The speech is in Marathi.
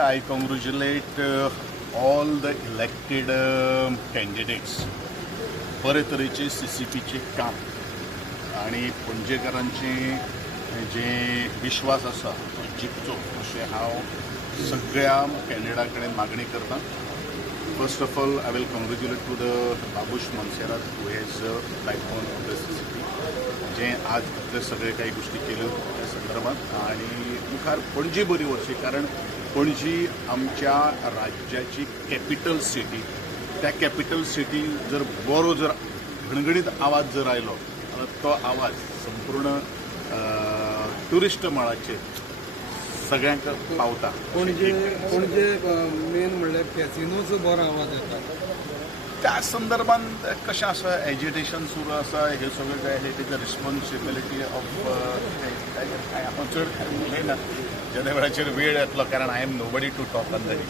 I congratulate all the elected candidates. बरे तरेचे CCPचे काम आणि पणजेकारांचे जे विश्वास आसा तो जिखचो अशें हांव सगळ्या कॅन्डिडेटा कडेन मागणी करता. First of all I will congratulate to the Babush Monserrate who has backbone of the CCP जे आज इतले सगळे काही गोष्टी केल्यो त्या संदर्भात आणि मुखार पणजी बरी वरची कारण पणजी आमच्या राज्याची कॅपिटल सिटी. त्या कॅपिटल सिटी जर बरो जर घणघणीत आवाज जर आयलो तो आवाज संपूर्ण ट्युरिस्ट मळाचेर सगळ्यांक पावता. पणजे मेन म्हणल्यार कॅसिनोचो बरो आवाज येता. त्या संदर्भात कशें आसा एजिटेशन सुरू आसा हे सगळें काय हे तेजे रिस्पॉन्सिबिलिटी ऑफ आपण चड उलयना जेन्ना वेळाचेर वेळ येतलो कारण I am nobody to talk on that.